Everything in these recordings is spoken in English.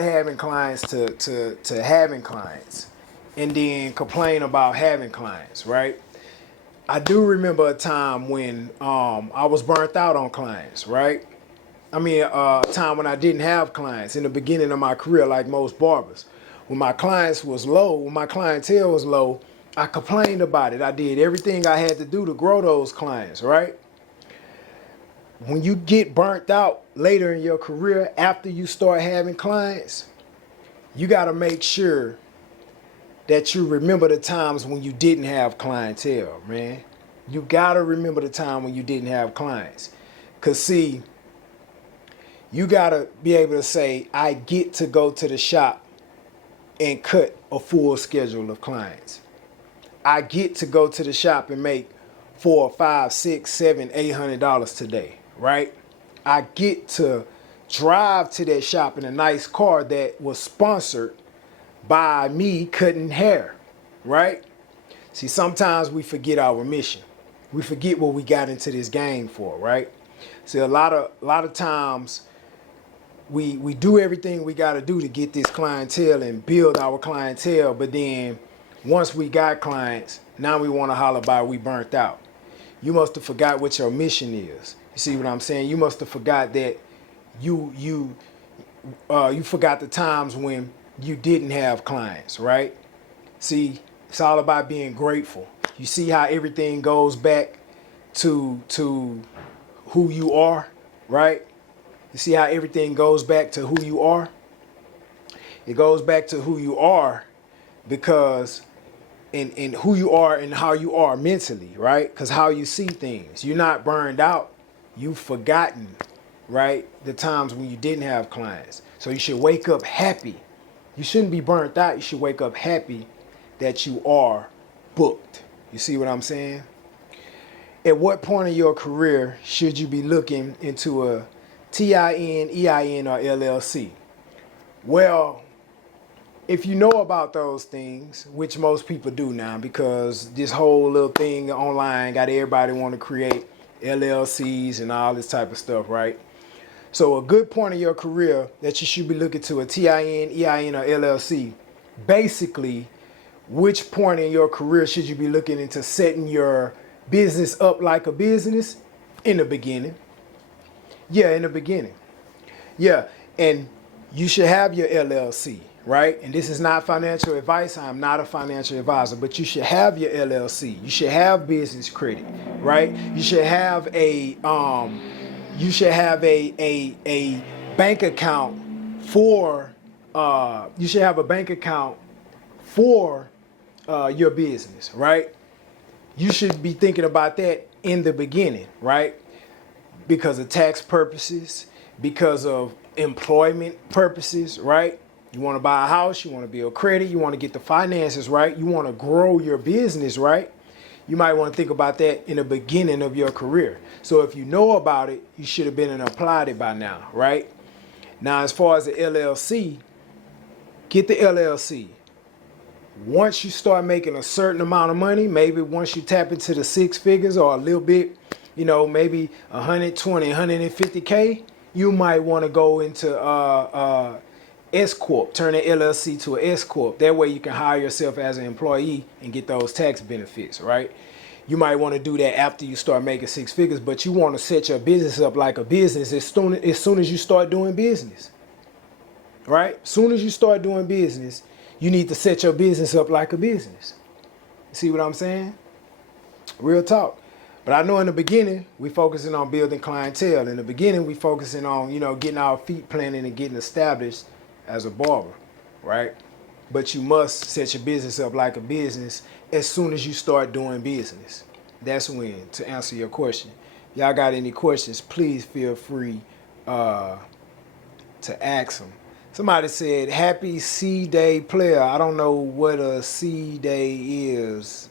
having clients to having clients and then complain about having clients, right? I do remember a time when I was burnt out on clients, right? I mean, a time when I didn't have clients in the beginning of my career, like most barbers. When my clients was low, when my clientele was low, I complained about it. I did everything I had to do to grow those clients, right? When you get burnt out later in your career, after you start having clients, you got to make sure that you remember the times when you didn't have clientele, man. You got to remember the time when you didn't have clients. Because, see, you got to be able to say, I get to go to the shop and cut a full schedule of clients. I get to go to the shop and make $4, $5, $6, $7, $800 today, right? I get to drive to that shop in a nice car that was sponsored by me cutting hair, right? See, sometimes we forget our mission. We forget what we got into this game for, right? See, a lot of times we do everything we got to do to get this clientele and build our clientele, but then once we got clients, now we want to holler about we burnt out. You must have forgot what your mission is. You see what I'm saying? You must have forgot that you forgot the times when you didn't have clients, right? See, it's all about being grateful. You see how everything goes back to who you are, right? You see how everything goes back to who you are? It goes back to who you are because in who you are and how you are mentally, right? Because how you see things. You're not burned out. You've forgotten, right? The times when you didn't have clients. So you should wake up happy. You shouldn't be burnt out. You should wake up happy that you are booked. You see what I'm saying? At what point in your career should you be looking into a TIN, EIN, or LLC? Well, if you know about those things, which most people do now, because this whole little thing online got everybody want to create LLCs and all this type of stuff, right? So a good point in your career that you should be looking to a TIN, EIN, or LLC. Basically, which point in your career should you be looking into setting your business up like a business? In the beginning. Yeah, in the beginning. Yeah, and you should have your LLC, right? And this is not financial advice. I'm not a financial advisor, but you should have your LLC. You should have business credit, right? You should have a bank account for you should have a bank account for your business, right? You should be thinking about that in the beginning, right? Because of tax purposes, because of employment purposes, right? You want to buy a house, you want to build credit, you want to get the finances right, you want to grow your business, right? You might want to think about that in the beginning of your career. So if you know about it, you should have been and applied it by now, right? Now, as far as the LLC, get the LLC. Once you start making a certain amount of money, maybe once you tap into the six figures or a little bit, you know, maybe 120, 150K, you might want to go into S Corp, turn an LLC to an S Corp. That way you can hire yourself as an employee and get those tax benefits, right? You might want to do that after you start making six figures, but you want to set your business up like a business as soon as you start doing business, right? As soon as you start doing business, you need to set your business up like a business. See what I'm saying? Real talk. But I know in the beginning, we focusing on building clientele. In the beginning, we focusing on, you know, getting our feet planted and getting established as a barber, right? But you must set your business up like a business as soon as you start doing business. That's when, to answer your question. Y'all got any questions, please feel free to ask them. Somebody said, happy C-Day player. I don't know what a C-Day is.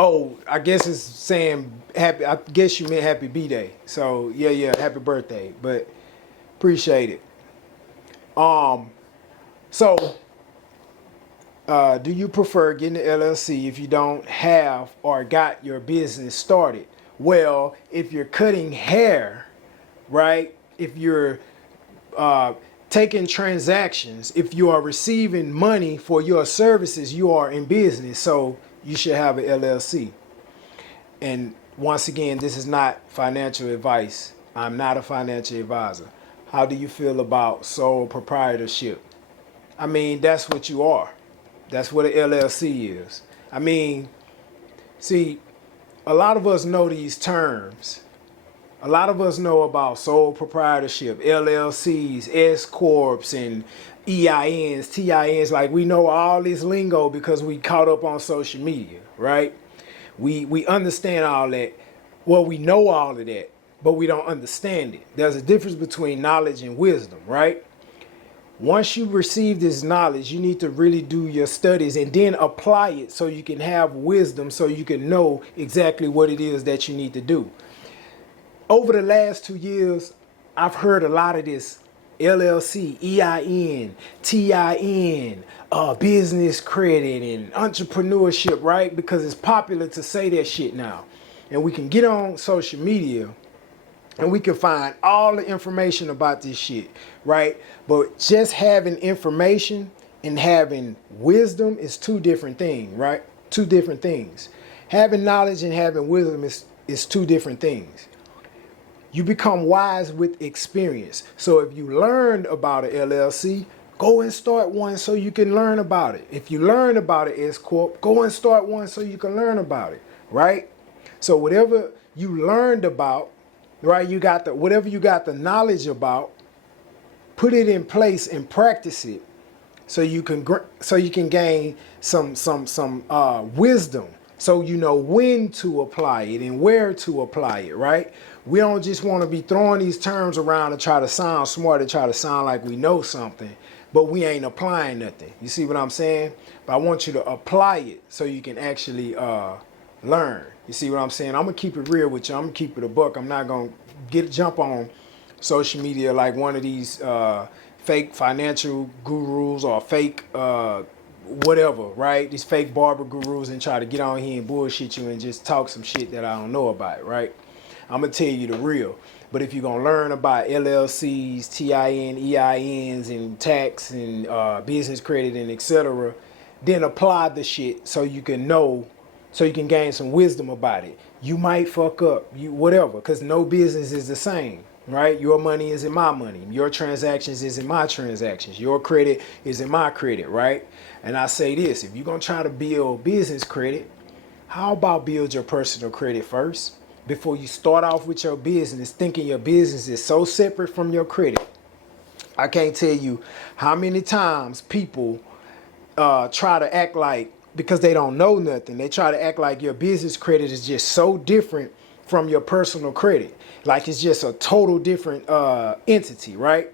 Oh, I guess it's saying happy. I guess you meant happy B-Day. So yeah, happy birthday. But appreciate it. So do you prefer getting the LLC if you don't have or got your business started? Well, if you're cutting hair, right? If you're taking transactions. If you are receiving money for your services, you are in business, so you should have an LLC. And once again, this is not financial advice. I'm not a financial advisor. How do you feel about sole proprietorship? I mean, that's what you are. That's what an LLC is. I mean, see, a lot of us know these terms. A lot of us know about sole proprietorship, LLCs, S corps, and EINs, TINs. Like, we know all this lingo because we caught up on social media, right? We understand all that. Well, we know all of that, but we don't understand it. There's a difference between knowledge and wisdom, right? Once you receive this knowledge, you need to really do your studies and then apply it so you can have wisdom, so you can know exactly what it is that you need to do. Over the last 2 years, I've heard a lot of this LLC, EIN, TIN, business credit, and entrepreneurship, right? Because it's popular to say that shit now. And we can get on social media and we can find all the information about this shit, right? But just having information and having wisdom is two different things, right? Two different things. Having knowledge and having wisdom is two different things. You become wise with experience. So if you learned about an LLC, go and start one so you can learn about it. If you learn about an S Corp, go and start one so you can learn about it, right? So whatever you learned about, right, whatever you got the knowledge about, put it in place and practice it so you can gain some wisdom, so you know when to apply it and where to apply it, right? We don't just want to be throwing these terms around to try to sound smart, to try to sound like we know something, but we ain't applying nothing. You see what I'm saying? But I want you to apply it so you can actually learn. You see what I'm saying? I'm gonna keep it real with you. I'm gonna keep it a buck. I'm not gonna jump on social media like one of these fake financial gurus or fake whatever, right? These fake barber gurus, and try to get on here and bullshit you and just talk some shit that I don't know about, right? I'm gonna tell you the real. But if you're gonna learn about LLCs, TIN, EINs, and tax and business credit and etc., then apply the shit so you can know, so you can gain some wisdom about it. You might fuck up, whatever, because no business is the same, right? Your money is in my money. Your transactions is in my transactions. Your credit is in my credit, right? And I say this, if you're gonna try to build business credit, how about build your personal credit first? Before you start off with your business, thinking your business is so separate from your credit. I can't tell you how many times people try to act like, because they don't know nothing, they try to act like your business credit is just so different from your personal credit. Like it's just a total different entity, right?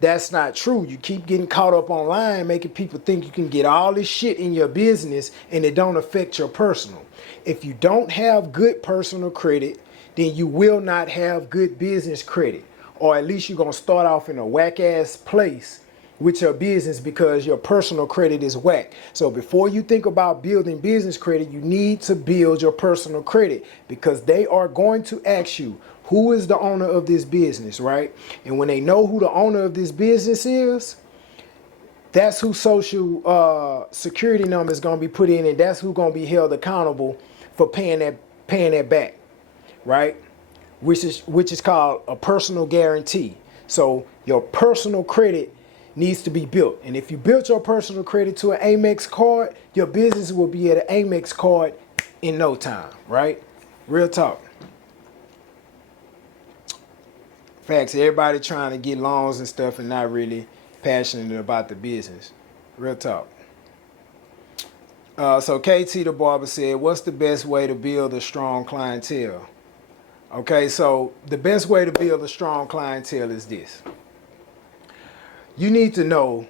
That's not true. You keep getting caught up online, making people think you can get all this shit in your business and it don't affect your personal. If you don't have good personal credit, then you will not have good business credit. Or at least you're going to start off in a whack ass place with your business because your personal credit is whack. So before you think about building business credit, you need to build your personal credit, because they are going to ask you, who is the owner of this business, right? And when they know who the owner of this business is, that's who social security number is going to be put in, and that's who's going to be held accountable for paying that back, right? Which is called a personal guarantee. So your personal credit needs to be built. And if you built your personal credit to an Amex card, your business will be at an Amex card in no time, right? Real talk. Facts, everybody trying to get loans and stuff and not really passionate about the business. Real talk. So KT the barber said, what's the best way to build a strong clientele? Okay, so the best way to build a strong clientele is this. You need to know,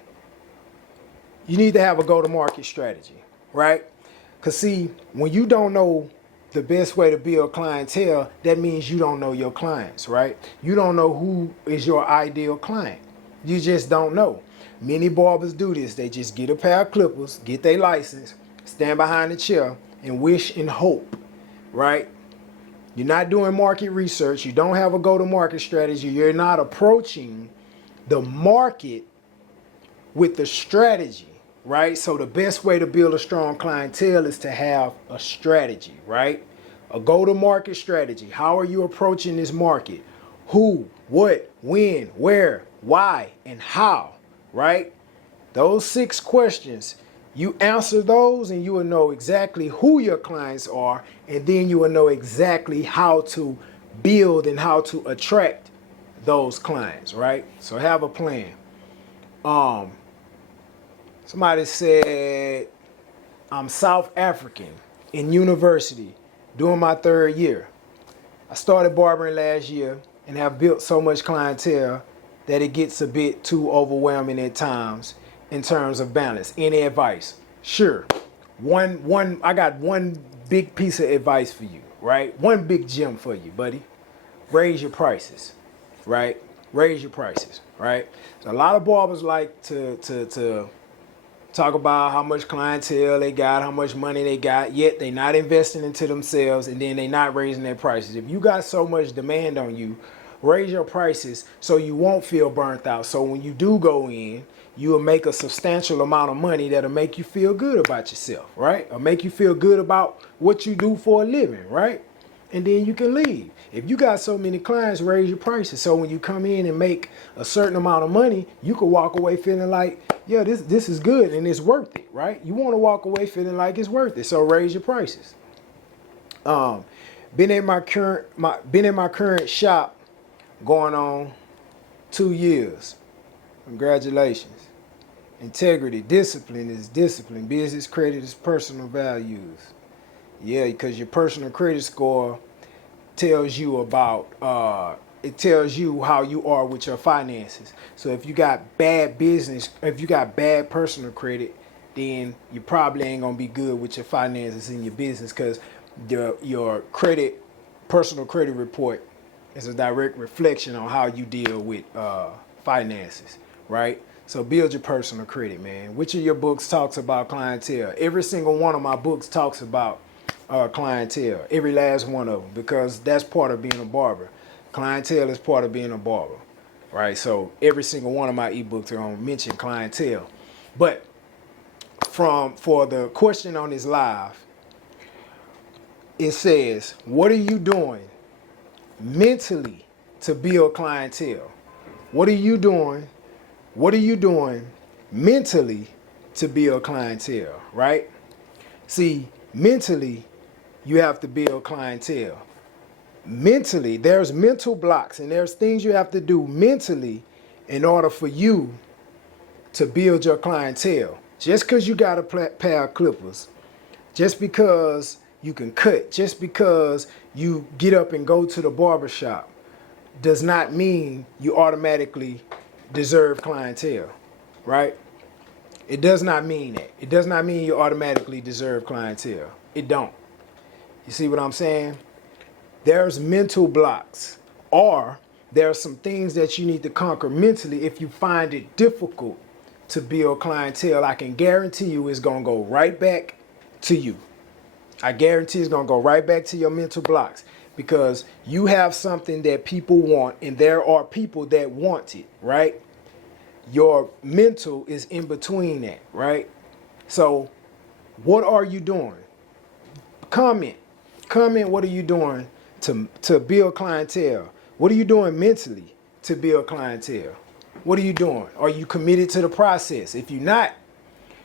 you need to have a go-to-market strategy, right? Because see, when you don't know the best way to build clientele, that means you don't know your clients, right? You don't know who is your ideal client. You just don't know. Many barbers do this. They just get a pair of clippers, get their license, stand behind the chair, and wish and hope, right? You're not doing market research. You don't have a go-to-market strategy. You're not approaching the market with the strategy, right? So the best way to build a strong clientele is to have a strategy, right? A go-to-market strategy. How are you approaching this market? Who, what, when, where, why, and how, right? Those 6 questions, you answer those and you will know exactly who your clients are, and then you will know exactly how to build and how to attract those clients, right? So have a plan. Somebody said, I'm South African in university doing my 3rd year. I started barbering last year and have built so much clientele that it gets a bit too overwhelming at times in terms of balance. Any advice? Sure. I got one big piece of advice for you, right? One big gem for you, buddy. Raise your prices, right? Raise your prices, right? So a lot of barbers like to talk about how much clientele they got, how much money they got, yet they not investing into themselves, and then they not raising their prices. If you got so much demand on you, raise your prices so you won't feel burnt out. So when you do go in, you will make a substantial amount of money that'll make you feel good about yourself, right? Or make you feel good about what you do for a living, right? And then you can leave. If you got so many clients, raise your prices. So when you come in and make a certain amount of money, you can walk away feeling like, yeah, this is good and it's worth it, right? You want to walk away feeling like it's worth it. So raise your prices. Been in my current shop going on 2 years. Congratulations. Integrity, discipline is discipline. Business credit is personal values. Yeah, because your personal credit score tells you about, it tells you how you are with your finances. So if you got bad personal credit, then you probably ain't gonna be good with your finances in your business, because your personal credit report is a direct reflection on how you deal with finances, right? So build your personal credit, man. Which of your books talks about clientele? Every single one of my books talks about clientele, every last one of them, because that's part of being a barber. Clientele is part of being a barber, right? So every single one of my ebooks are going to mention clientele. But for the question on this live, it says, what are you doing mentally to build clientele? What are you doing mentally to build clientele, right? See, mentally, you have to build clientele. Mentally, there's mental blocks and there's things you have to do mentally in order for you to build your clientele. Just because you got a pair of clippers, just because you can cut, just because you get up and go to the barbershop, does not mean you automatically deserve clientele, right? It does not mean that. It does not mean you automatically deserve clientele. It don't. You see what I'm saying? There's mental blocks, or there are some things that you need to conquer mentally if you find it difficult to build clientele. I can guarantee you it's going to go right back to you. I guarantee it's going to go right back to your mental blocks, because you have something that people want and there are people that want it, right? Your mental is in between that, right? So what are you doing? Comment, what are you doing to build clientele? What are you doing mentally to build clientele? What are you doing? Are you committed to the process? If you're not,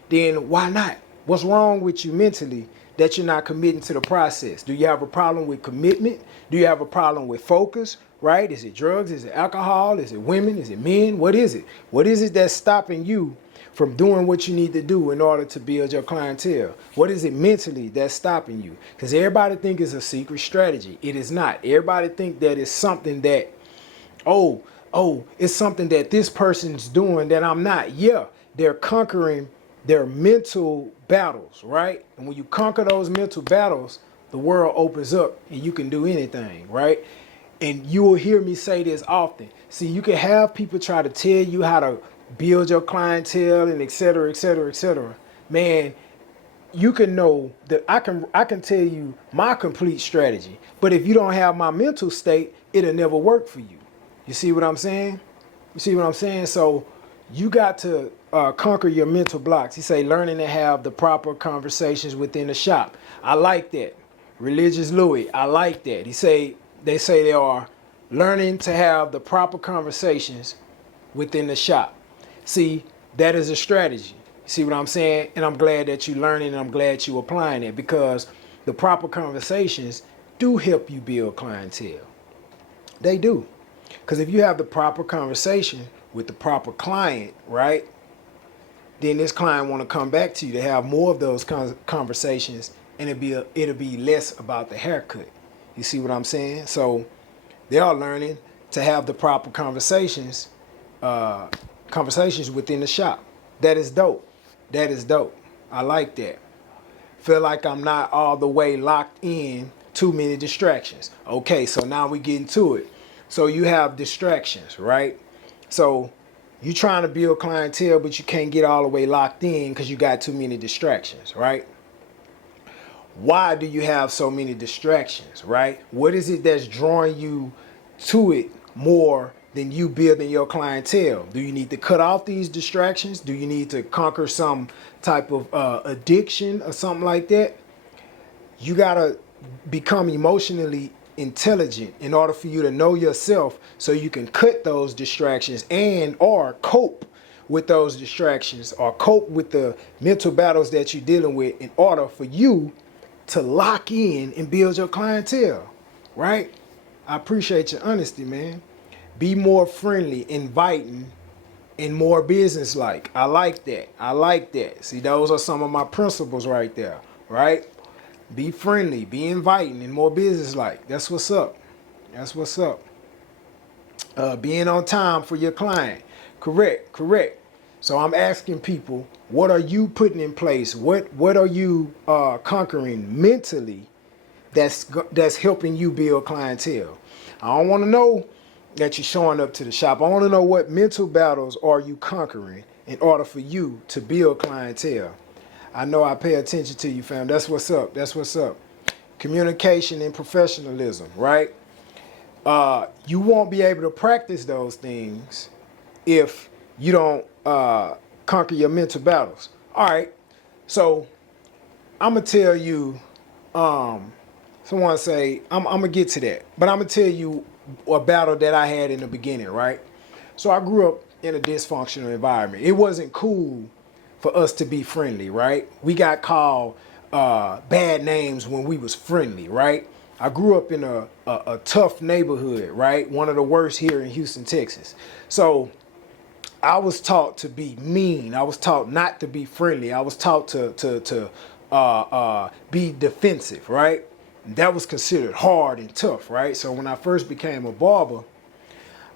then why not? What's wrong with you mentally that you're not committing to the process? Do you have a problem with commitment? Do you have a problem with focus, right? Is it drugs? Is it alcohol? Is it women? Is it men? What is it? What is it that's stopping you from doing what you need to do in order to build your clientele? What is it mentally that's stopping you? Because everybody think it's a secret strategy. It is not. Everybody think that it's something that, oh, it's something that this person's doing that I'm not. Yeah, they're conquering their mental battles, right? And when you conquer those mental battles, the world opens up and you can do anything, right? And you will hear me say this often. See, you can have people try to tell you how to build your clientele and et cetera, et cetera, et cetera. Man, you can know that I can tell you my complete strategy, but if you don't have my mental state, it'll never work for you. You see what I'm saying? You see what I'm saying? So you got to conquer your mental blocks. He say learning to have the proper conversations within the shop. I like that. Religious Louis, I like that. They say they are learning to have the proper conversations within the shop. See, that is a strategy. See what I'm saying? And I'm glad that you're learning and I'm glad you're applying it, because the proper conversations do help you build clientele. They do. Because if you have the proper conversation with the proper client, right, then this client want to come back to you to have more of those conversations, and it'll be less about the haircut. You see what I'm saying? So they are learning to have the proper conversations within the shop. That is dope. That is dope. I like that. Feel like I'm not all the way locked in, too many distractions. Okay, so now we get into it. So you have distractions, right? So you trying to build clientele, but you can't get all the way locked in because you got too many distractions, right? Why do you have so many distractions, right? What is it that's drawing you to it more than you building your clientele? Do you need to cut off these distractions? Do you need to conquer some type of addiction or something like that? You gotta become emotionally intelligent in order for you to know yourself, so you can cut those distractions and or cope with those distractions, or cope with the mental battles that you're dealing with, in order for you to lock in and build your clientele, right? I appreciate your honesty, man. Be more friendly, inviting, and more business-like. I like that. I like that. See, those are some of my principles right there, right? Be friendly, be inviting, and more business-like. That's what's up. That's what's up. Being on time for your client. Correct, correct. So I'm asking people, what are you putting in place? What are you conquering mentally that's helping you build clientele? I don't want to know that you're showing up to the shop. I want to know what mental battles are you conquering in order for you to build clientele. I know I pay attention to you, fam. That's what's up. That's what's up. Communication and professionalism, right? You won't be able to practice those things if you don't conquer your mental battles. All right. So I'm going to tell you, someone say, I'm going to get to that, but I'm going to tell you a battle that I had in the beginning, right? So I grew up in a dysfunctional environment. It wasn't cool for us to be friendly, right? We got called bad names when we was friendly, right? I grew up in a tough neighborhood, right? One of the worst here in Houston, Texas. So I was taught to be mean. I was taught not to be friendly. I was taught to be defensive, right? That was considered hard and tough, right? So when I first became a barber,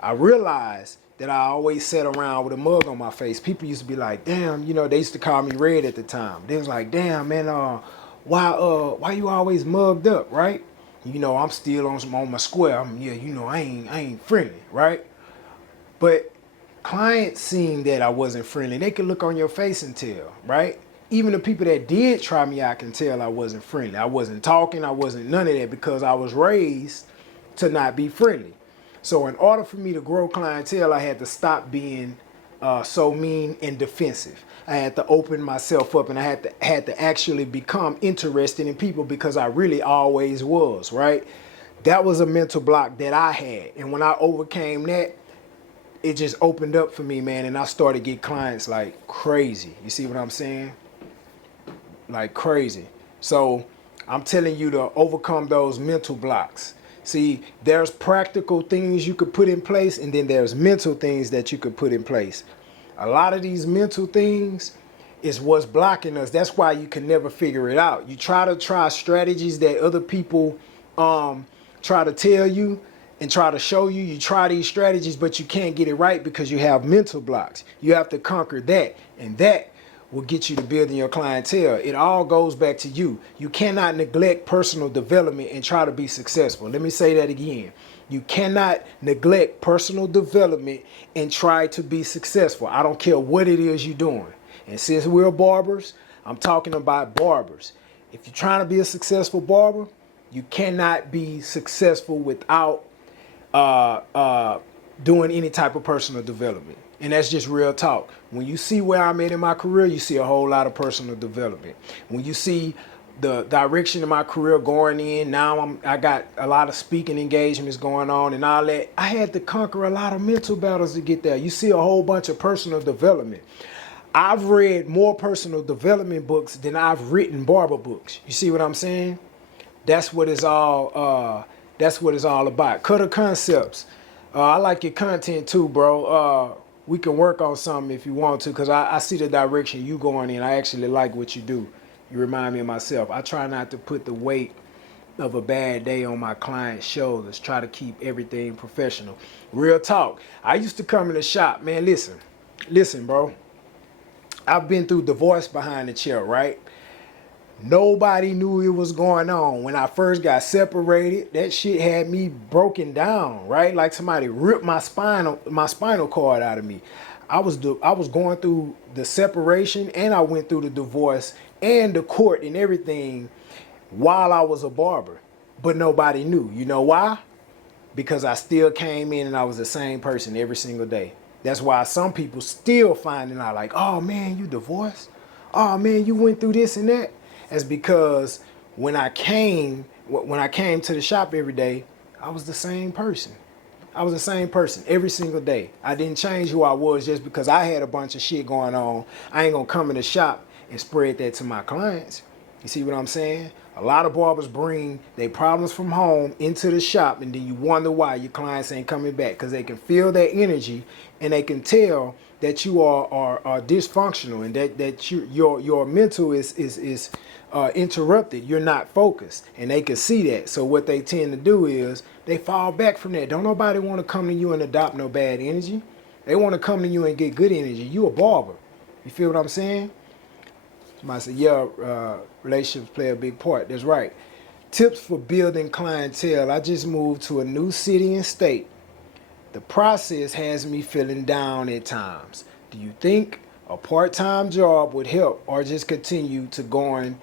I realized that I always sat around with a mug on my face. People used to be like, damn, you know, they used to call me Red at the time. They was like, damn, man, why you always mugged up, right? You know, I'm still on my square. I ain't friendly, right? But clients seeing that I wasn't friendly, they could look on your face and tell, right? Even the people that did try me, I can tell I wasn't friendly. I wasn't talking, I wasn't none of that, because I was raised to not be friendly. So in order for me to grow clientele, I had to stop being so mean and defensive. I had to open myself up, and I had to actually become interested in people, because I really always was, right? That was a mental block that I had. And when I overcame that, it just opened up for me, man, and I started to get clients like crazy. You see what I'm saying? Like crazy. So I'm telling you to overcome those mental blocks. See, there's practical things you could put in place, and then there's mental things that you could put in place. A lot of these mental things is what's blocking us. That's why you can never figure it out. You try strategies that other people try to tell you and try to show you. You try these strategies, but you can't get it right because you have mental blocks. You have to conquer that, and that will get you to building your clientele. It all goes back to you. You cannot neglect personal development and try to be successful. Let me say that again. You cannot neglect personal development and try to be successful. I don't care what it is you're doing. And since we're barbers, I'm talking about barbers. If you're trying to be a successful barber, you cannot be successful without doing any type of personal development. And that's just real talk. When you see where I'm at in my career, you see a whole lot of personal development. When you see the direction of my career going in, now I got a lot of speaking engagements going on and all that. I had to conquer a lot of mental battles to get there. You see a whole bunch of personal development. I've read more personal development books than I've written barber books. You see what I'm saying? That's what it's all. That's what it's all about. Cutter concepts. I like your content too, bro. We can work on something if you want to, because I see the direction you going in. I actually like what you do. You remind me of myself. I try not to put the weight of a bad day on my client's shoulders. Try to keep everything professional. Real talk. I used to come in the shop, man. Listen, bro. I've been through divorce behind the chair, right? Nobody knew it was going on. When I first got separated, that shit had me broken down, right? Like somebody ripped my spinal cord out of me. I was going through the separation, and I went through the divorce and the court and everything while I was a barber. But nobody knew. You know why? Because I still came in and I was the same person every single day. That's why some people still finding out like, oh man, you divorced? Oh man, you went through this and that? That's because when I came to the shop every day, I was the same person. I was the same person every single day. I didn't change who I was just because I had a bunch of shit going on. I ain't gonna come in the shop and spread that to my clients. You see what I'm saying? A lot of barbers bring their problems from home into the shop, and then you wonder why your clients ain't coming back, because they can feel that energy and they can tell that you are dysfunctional, and that your mental is interrupted. You're not focused, and they can see that. So what they tend to do is they fall back from that. Don't nobody want to come to you and adopt no bad energy. They want to come to you and get good energy. You a barber. You feel what I'm saying? Somebody said, yeah, relationships play a big part. That's right. Tips for building clientele. I just moved to a new city and state. The process has me feeling down at times. Do you think a part-time job would help, or just continue to going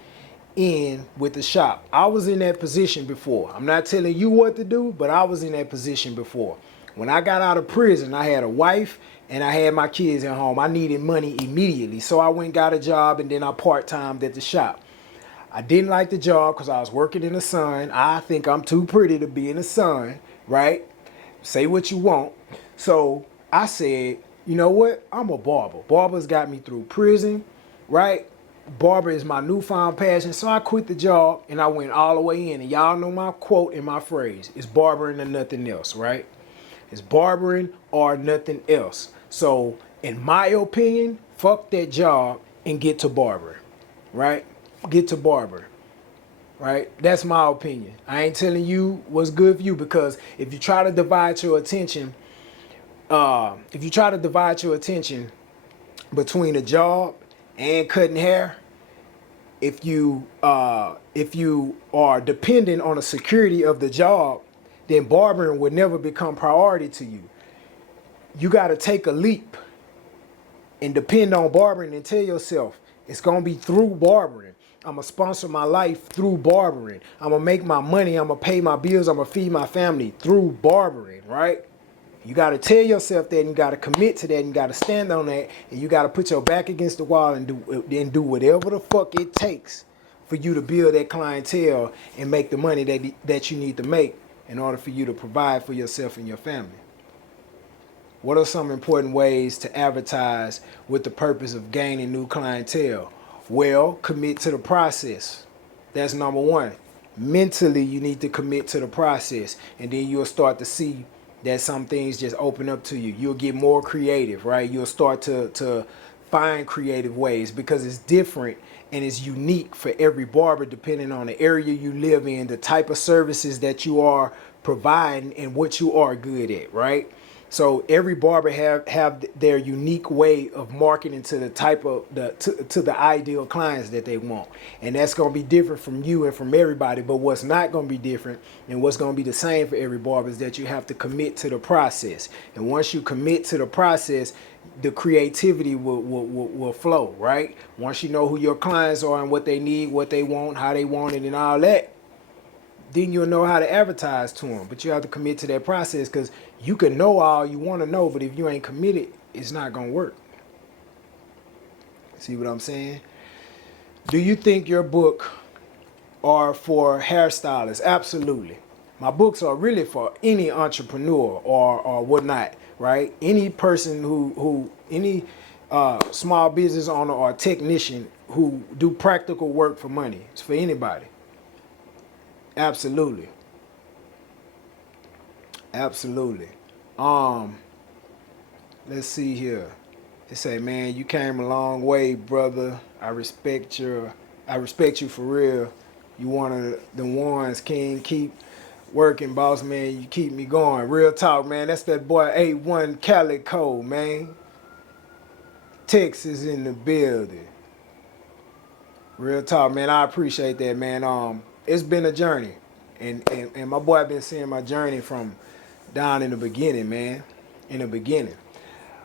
in with the shop? I was in that position before. I'm not telling you what to do, but I was in that position before. When I got out of prison, I had a wife and I had my kids at home. I needed money immediately. So I went and got a job, and then I part-timed at the shop. I didn't like the job because I was working in the sun. I think I'm too pretty to be in the sun, right? Say what you want. So I said, you know what? I'm a barber. Barber's got me through prison, right? Barber is my newfound passion. So I quit the job and I went all the way in. And y'all know my quote and my phrase. It's barbering and nothing else, right? It's barbering or nothing else. So in my opinion, fuck that job and get to barbering, right? Get to barbering, right? That's my opinion. I ain't telling you what's good for you, because if you try to divide your attention, between a job and cutting hair, if you are dependent on the security of the job, then barbering would never become priority to you. You got to take a leap and depend on barbering and tell yourself, it's going to be through barbering. I'm going to sponsor my life through barbering. I'm going to make my money. I'm going to pay my bills. I'm going to feed my family through barbering, right? You got to tell yourself that, and you got to commit to that, and you got to stand on that, and you got to put your back against the wall and do whatever the fuck it takes for you to build that clientele and make the money that you need to make in order for you to provide for yourself and your family. What are some important ways to advertise with the purpose of gaining new clientele? Well, commit to the process. That's number one. Mentally, you need to commit to the process, and then you'll start to see that some things just open up to you. You'll get more creative, right? You'll start to find creative ways, because it's different and it's unique for every barber, depending on the area you live in, the type of services that you are providing, and what you are good at, right? So every barber have their unique way of marketing to the type of to the ideal clients that they want, and that's going to be different from you and from everybody. But what's not going to be different, and what's going to be the same for every barber, is that you have to commit to the process. And once you commit to the process, the creativity will flow, right? Once you know who your clients are and what they need, what they want, how they want it, and all that, then you'll know how to advertise to them. But you have to commit to that process, because you can know all you want to know, but if you ain't committed, it's not going to work. See what I'm saying? Do you think your book are for hairstylists? Absolutely. My books are really for any entrepreneur or whatnot, right? Any person any small business owner or technician who do practical work for money. It's for anybody. Absolutely. Absolutely. Let's see here. They say, man, you came a long way, brother. I respect you for real. You one of the ones, King. Keep working, boss man. You keep me going. Real talk, man. That's that boy A1 Calico, man. Texas in the building. Real talk, man. I appreciate that, man. It's been a journey. And my boy been seeing my journey from down in the beginning, man. In the beginning.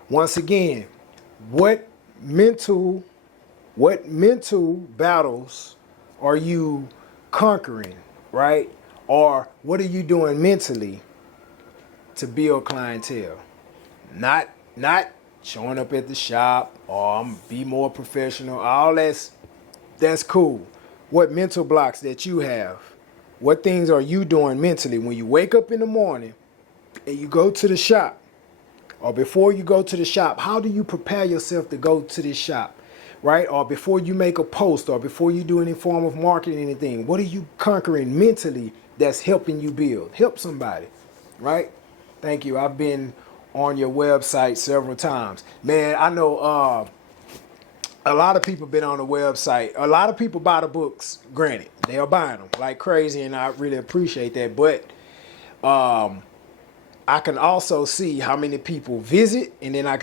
Once again, what mental battles are you conquering, right? Or what are you doing mentally to build clientele? Not showing up at the shop, or I'm be more professional. All that's cool. What mental blocks that you have? What things are you doing mentally when you wake up in the morning and you go to the shop? Or before you go to the shop, how do you prepare yourself to go to this shop, right? Or before you make a post, or before you do any form of marketing, anything, what are you conquering mentally that's helping you build? Help somebody, right? Thank you. I've been on your website several times. Man, I know a lot of people been on the website. A lot of people buy the books, granted. They are buying them like crazy, and I really appreciate that. But I can also see how many people visit, and then I can